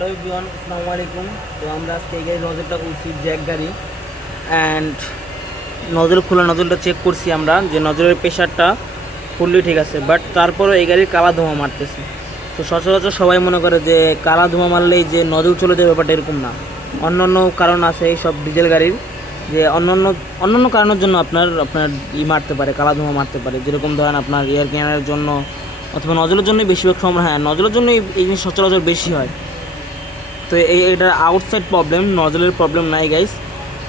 Hello everyone আসসালামু আলাইকুম তো আমরা আজকে এই গাড়ির নজলটা করছি জ্যাক গাড়ি। অ্যান্ড নজল খোলা নজলটা চেক করছি আমরা যে নজলের প্রেশারটা ফুললি ঠিক আছে। বাট তারপরেও এই গাড়ির কালা ধোঁয়া মারতেছে। তো সচরাচর সবাই মনে করে যে কালা ধোঁয়া মারলেই যে নজল চলে যাবে ব্যাপারটা এরকম না। অন্য অন্য কারণ আছে এই সব ডিজেল গাড়ির যে অন্যান্য অন্যান্য কারণের জন্য আপনার আপনার ই মারতে পারে, কালা ধোঁয়া মারতে পারে। যেরকম ধরেন আপনার এয়ার ক্যানারের জন্য অথবা নজলের জন্যই বেশিরভাগ সময় হ্যাঁ নজলের জন্যই এই জিনিস সচরাচর বেশি হয়। তো এই এটা আউটসাইড প্রবলেম নজলের প্রবলেম নাই গাইস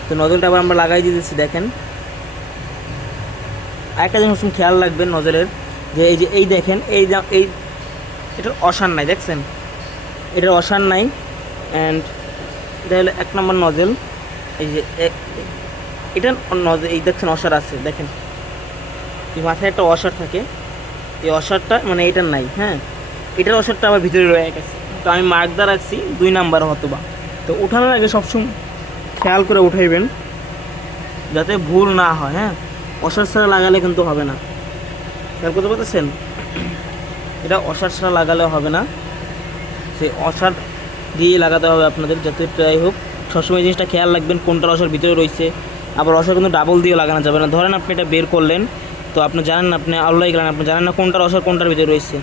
তো নজলটা আবার আমরা লাগাই দিতেছি, দেখেন। আরেকটা জিনিস খেয়াল রাখবেন নজলের যে এই যে, এই দেখেন, এই এই এটার অসান নাই, দেখছেন? এটার অসান নাই অ্যান্ড এটা হলো এক নম্বর নজল এই যে এটা নজল এই দেখছেন অসার আছে, দেখেন। এই মাথায় একটা অসার থাকে। এই অসারটা মানে এটার নাই হ্যাঁ? এটার অসারটা আবার ভিতরে রয়ে গেছে। তো আমি মার্কদা রাখছি দুই নাম্বার হতো বা তো উঠানোর আগে সবসময় খেয়াল করে উঠাইবেন, যাতে ভুল না হয় হ্যাঁ? অসার সারা লাগালে কিন্তু হবে না। খেয়াল করতে পারতেছেন? এটা অসার সারা লাগালে হবে না। সে অসার দিয়ে লাগাতে হবে আপনাদের, যাতে যাই হোক, সবসময় জিনিসটা খেয়াল রাখবেন, কোনটা অসার ভিতরে রয়েছে। আবার অসার কিন্তু ডাবল দিয়ে লাগানো যাবে না। ধরেন আপনি এটা বের করলেন, তো আপনি জানেন না আপনি আল্লাহ গেলেন আপনি জানেন না কোনটার অসার কোনটার ভিতরে রয়েছে।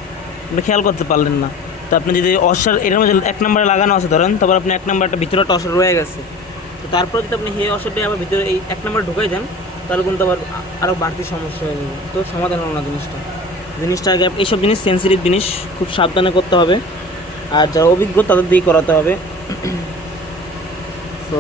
আপনি খেয়াল করতে পারলেন না। তো আপনি যদি অসার, এর মধ্যে এক নম্বরে লাগানো আছে ধরেন, তারপর আপনি এক নম্বরটা ভিতরে একটা অসার রয়ে গেছে। তো তারপরে যদি আপনি সেই অসারটা আবার ভিতরে এই এক নম্বরে ঢুকাই দেন, তাহলে কিন্তু আবার আরও বাড়তি সমস্যা হয়ে যাবে। তো সমাধান হলো না জিনিসটা। জিনিসটা আগে এইসব জিনিস সেন্সিটিভ জিনিস খুব সাবধানে করতে হবে। আর যারা অভিজ্ঞ, তাদের দিয়েই করাতে হবে। তো